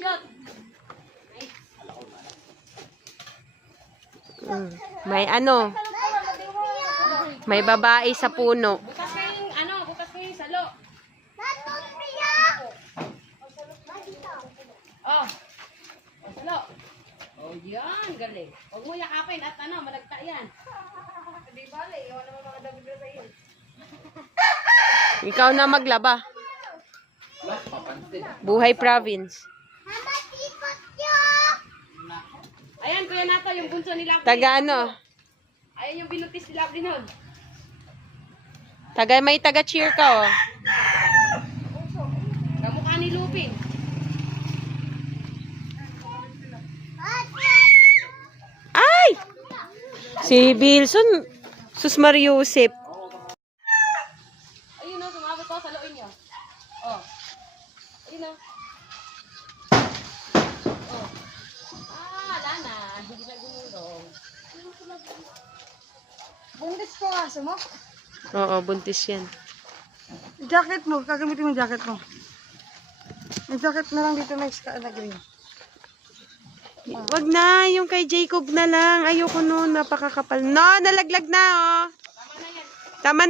Shot. May ano? May babae sa puno. Bukas kayong, bukas kayong salo. Oh. Salo. Oh, yan. Galing. Huwag mo yakapin at malagta yan. Di bale, iwan naman mga damit sa iyo. Ikaw na maglaba. Buhay province. Ayan, kuya nato, yung bunso ni Lovely. Taga ano? Ayan yung binutis ni Lovely nun. May taga cheer ka, oh. Kamukha ni Lupin. Ay! Si Bilson, sus Mariusip. Ayun o, sumabot ko sa loin niya. Oh. Ayun o. Oh. Wala na. Hindi na gumulong. Buntis ko aso mo. Oo, buntis yan. Jacket mo, gagamitin mo yung jacket mo. May jacket na lang dito na green. Wag na, yung kay Jacob na lang. Ayoko nun, napakakapal. No, nalaglag na, oh. Tama na yan. Tama